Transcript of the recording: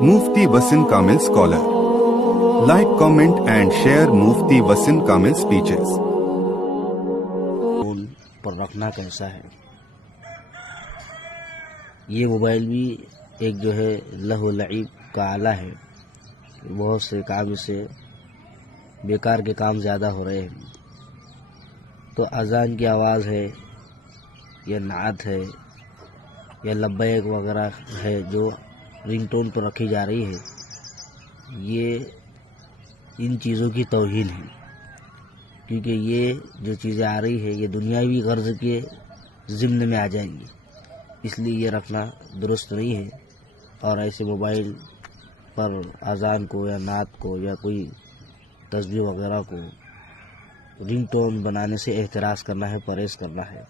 Mufti Wasim Kamil Scholar. Like, comment and share Mufti Wasim Kamil speeches. Phone पर रखना कैसा है। ये मोबाइल भी एक जो है लहव लईब का आला है। बहुत से काम इससे बेकार के काम ज़्यादा हो रहे हैं। तो अजान की आवाज़ है या नात है या लब्बैक वगैरह है जो रिंगटोन पर रखी जा रही है, ये इन चीज़ों की तौहीन है। क्योंकि ये जो चीज़ें आ रही है ये दुनियावी गर्ज के ज़िम्न में आ जाएंगी, इसलिए ये रखना दुरुस्त नहीं है। और ऐसे मोबाइल पर अजान को या नात को या कोई तस्बीह वगैरह को रिंगटोन बनाने से एहतराज़ करना है, परहेज़ करना है।